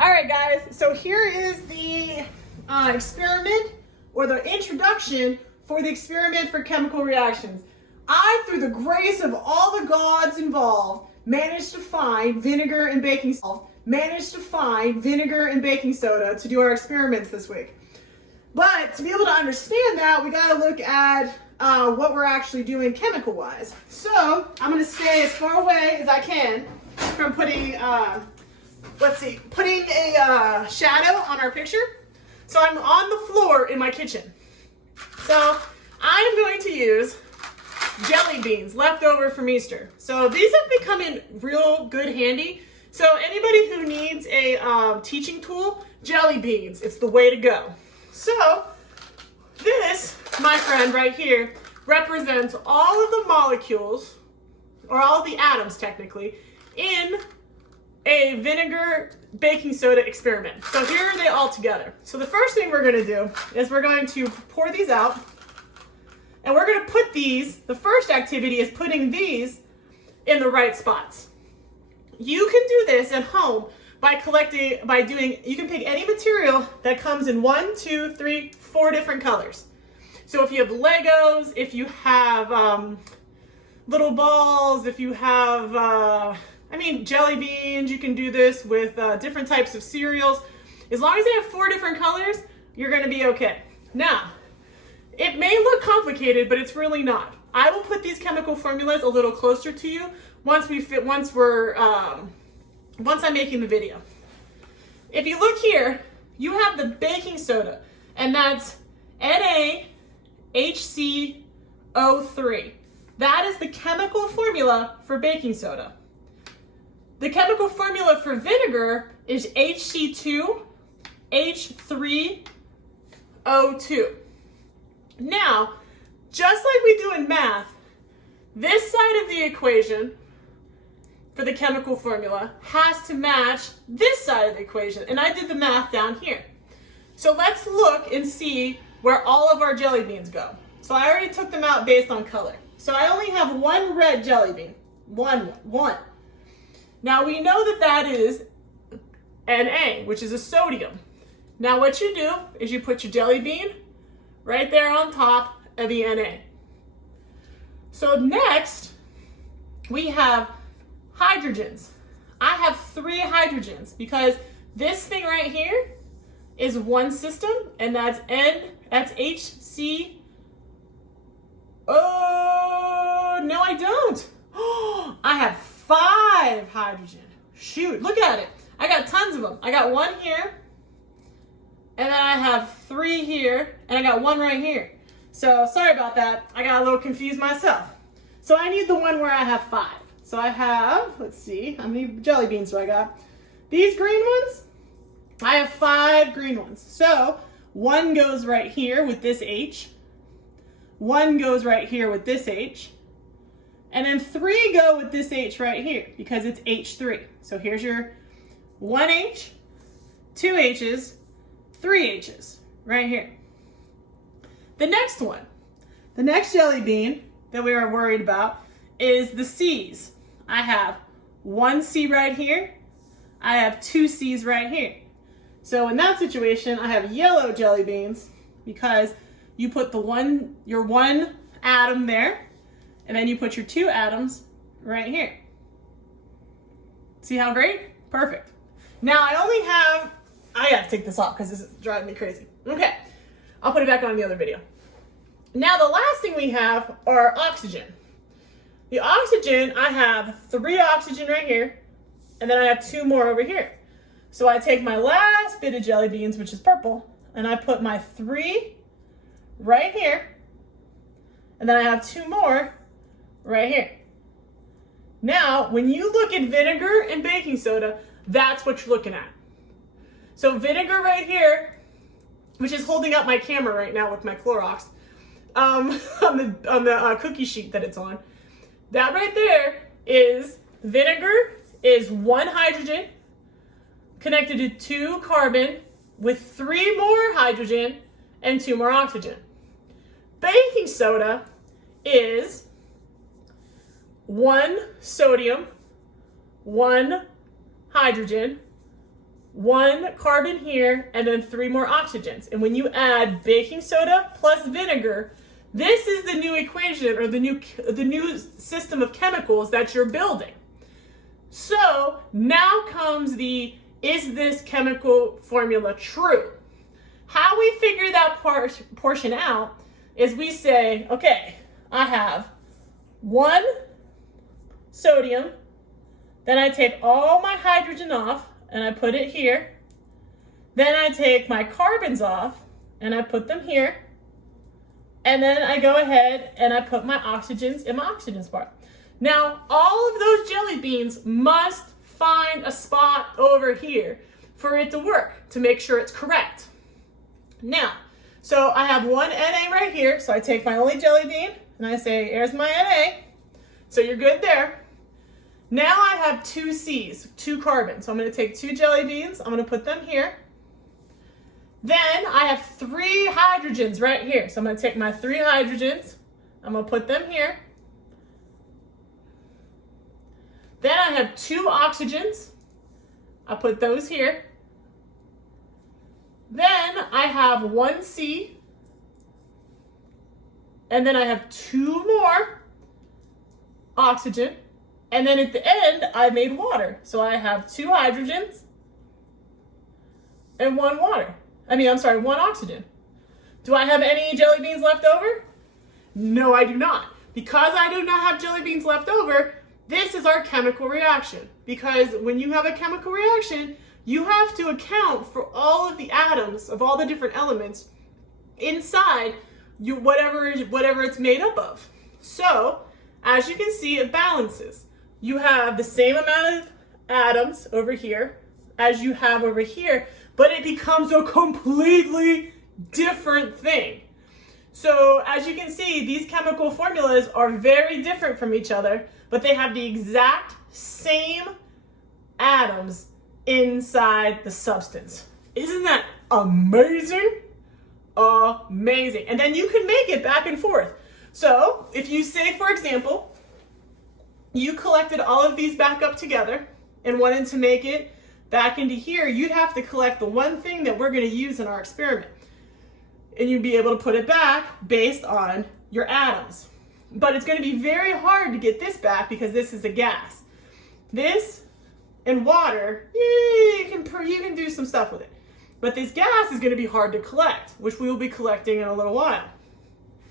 All right, guys, so here is the experiment, or the introduction for the experiment for chemical reactions. I, through the grace of all the gods involved, managed to find vinegar and baking soda to do our experiments this week. But to be able to understand that, we got to look at what we're actually doing chemical-wise. So I'm going to stay as far away as I can from putting a shadow on our picture. So I'm on the floor in my kitchen. So I'm going to use jelly beans left over from Easter. So these have become in real good handy. So anybody who needs a teaching tool, jelly beans, it's the way to go. So this, my friend, right here, represents all of the molecules, or all of the atoms technically, in a vinegar baking soda experiment. So here are they all together. So the first thing we're going to do is we're going to pour these out, and we're going to put these, the first activity is putting these in the right spots. You can do this at home by you can pick any material that comes in 1, 2, 3, 4 different colors. So if you have Legos, if you have little balls, if you have, jelly beans, you can do this with different types of cereals. As long as they have 4 different colors, you're gonna be okay. Now, it may look complicated, but it's really not. I will put these chemical formulas a little closer to you once I'm making the video. If you look here, you have the baking soda, and that's NaHCO3. That is the chemical formula for baking soda. The chemical formula for vinegar is HC2H3O2. Now, just like we do in math, this side of the equation for the chemical formula has to match this side of the equation. And I did the math down here. So let's look and see where all of our jelly beans go. So I already took them out based on color. So I only have one red jelly bean. One. Now we know that is Na, which is a sodium. Now what you do is you put your jelly bean right there on top of the Na. So next, we have hydrogens. I have 3 hydrogens because this thing right here is one system, and that's HC. Oh, no, I don't. I have 5 hydrogen. Shoot, look at it. I got tons of them. I got 1 here, and then I have 3 here, and I got 1 right here. So sorry about that. I got a little confused myself. So I need the one where I have 5. So I have, let's see, how many jelly beans do I got? These green ones, I have 5 green ones. So 1 goes right here with this H. 1 goes right here with this H. And then 3 go with this H right here because it's H3. So here's your 1 H, 2 H's, 3 H's right here. The next one, the next jelly bean that we are worried about is the C's. I have 1 C right here. I have 2 C's right here. So in that situation, I have yellow jelly beans because you put your 1 atom there, and then you put your 2 atoms right here. See how great? Perfect. Now I gotta take this off because this is driving me crazy. Okay, I'll put it back on the other video. Now the last thing we have are oxygen. The oxygen, I have 3 oxygen right here, and then I have 2 more over here. So I take my last bit of jelly beans, which is purple, and I put my 3 right here, and then I have 2 more right here. Now, when you look at vinegar and baking soda, that's what you're looking at. So vinegar right here, which is holding up my camera right now with my Clorox, on the cookie sheet that it's on. That right there is vinegar is 1 hydrogen connected to 2 carbon with 3 more hydrogen and 2 more oxygen. Baking soda is 1 sodium, 1 hydrogen, 1 carbon here, and then 3 more oxygens. And when you add baking soda plus vinegar, this is the new equation, or the new system of chemicals that you're building. So now comes is this chemical formula true? How we figure that portion out is we say, okay, I have 1 sodium, then I take all my hydrogen off and I put it here. Then I take my carbons off and I put them here. And then I go ahead and I put my oxygens in my oxygen spot. Now, all of those jelly beans must find a spot over here for it to work, to make sure it's correct. Now, so I have 1 Na right here, so I take my only jelly bean and I say, here's my Na. So you're good there. Now I have 2 Cs, 2 carbons. So I'm going to take 2 jelly beans, I'm going to put them here. Then I have 3 hydrogens right here. So I'm going to take my 3 hydrogens, I'm going to put them here. Then I have 2 oxygens, I put those here. Then I have 1 C, and then I have 2 more oxygen, and then at the end I made water. So I have 2 hydrogens and 1 oxygen. Do I have any jelly beans left over? No, I do not. Because I do not have jelly beans left over, this is our chemical reaction. Because when you have a chemical reaction, you have to account for all of the atoms of all the different elements inside whatever it's made up of. So, as you can see, it balances. You have the same amount of atoms over here as you have over here, but it becomes a completely different thing. So, as you can see, these chemical formulas are very different from each other, but they have the exact same atoms inside the substance. Isn't that amazing? Amazing. And then you can make it back and forth. So if you say, for example, you collected all of these back up together and wanted to make it back into here, you'd have to collect the one thing that we're going to use in our experiment. And you'd be able to put it back based on your atoms. But it's going to be very hard to get this back because this is a gas. This and water, you can do some stuff with it. But this gas is going to be hard to collect, which we will be collecting in a little while.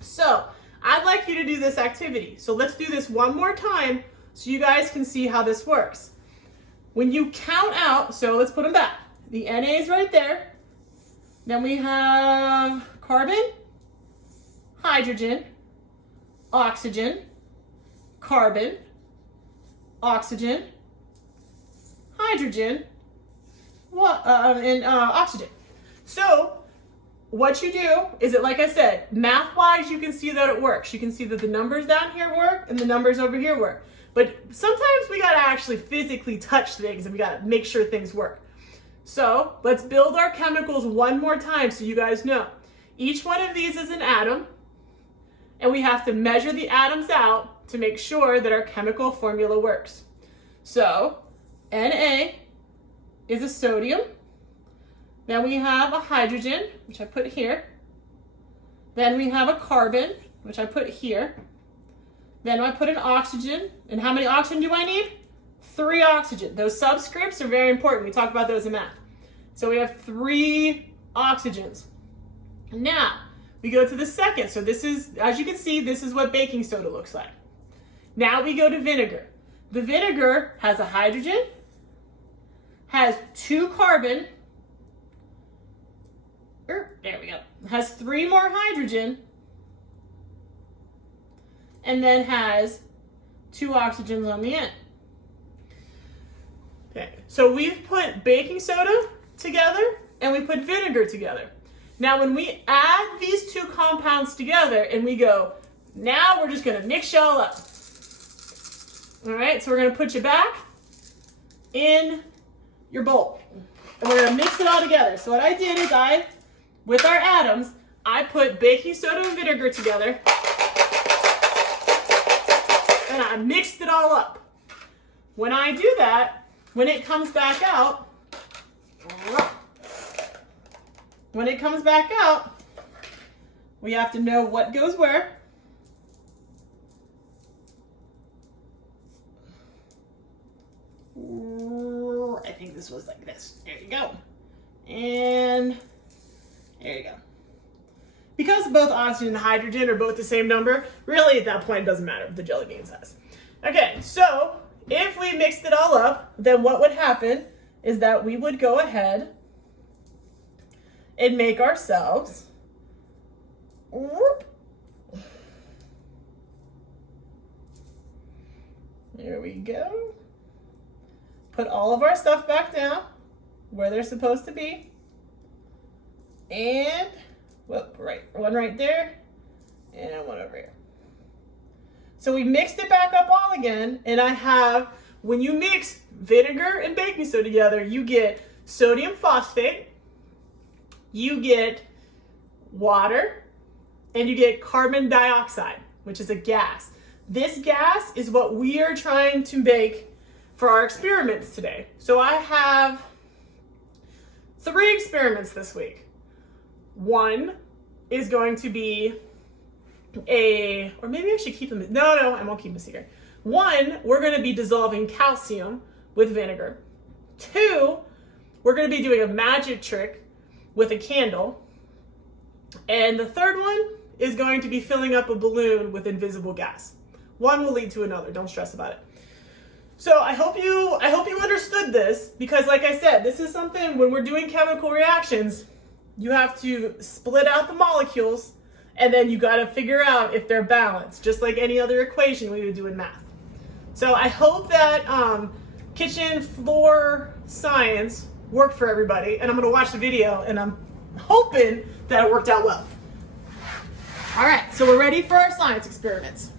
So I'd like you to do this activity. So let's do this one more time so you guys can see how this works. When you count out, so let's put them back. The Na is right there. Then we have carbon, hydrogen, oxygen, carbon, oxygen, hydrogen, and oxygen. So what you do is, like I said, math-wise, you can see that it works. You can see that the numbers down here work and the numbers over here work. But sometimes we gotta actually physically touch things and we gotta make sure things work. So let's build our chemicals one more time so you guys know. Each one of these is an atom, and we have to measure the atoms out to make sure that our chemical formula works. So Na is a sodium. Then we have a hydrogen, which I put here. Then we have a carbon, which I put here. Then I put an oxygen. And how many oxygen do I need? 3 oxygen. Those subscripts are very important. We talk about those in math. So we have 3 oxygens. Now, we go to the second. So this is, as you can see, this is what baking soda looks like. Now we go to vinegar. The vinegar has a hydrogen, has 2 carbon, there we go, has 3 more hydrogen, and then has 2 oxygens on the end. Okay, so we've put baking soda together and we put vinegar together. Now when we add these 2 compounds together and we go, now we're just gonna mix y'all up. All right, so we're gonna put you back in your bowl. And we're gonna mix it all together. So what I did is with our atoms, I put baking soda and vinegar together and I mixed it all up. When I do that, when it comes back out, when it comes back out, we have to know what goes where. I think this was like this. There you go. And there you go. Because both oxygen and hydrogen are both the same number, really at that point it doesn't matter what the jelly bean says. Okay, so if we mixed it all up, then what would happen is that we would go ahead and make ourselves, there we go. Put all of our stuff back down where they're supposed to be. And, whoop, right, one right there and one over here. So we mixed it back up all again, and I have, when you mix vinegar and baking soda together, you get sodium phosphate, you get water, and you get carbon dioxide, which is a gas. This gas is what we are trying to make for our experiments today. So I have 3 experiments this week. One is going to be or maybe I should keep them, no, I won't keep them a secret. One, we're gonna be dissolving calcium with vinegar. 2, we're gonna be doing a magic trick with a candle. And the third one is going to be filling up a balloon with invisible gas. One will lead to another, don't stress about it. So I hope you understood this, because like I said, this is something when we're doing chemical reactions, you have to split out the molecules and then you gotta figure out if they're balanced, just like any other equation we would do in math. So I hope that kitchen floor science worked for everybody, and I'm gonna watch the video and I'm hoping that it worked out well. All right, so we're ready for our science experiments.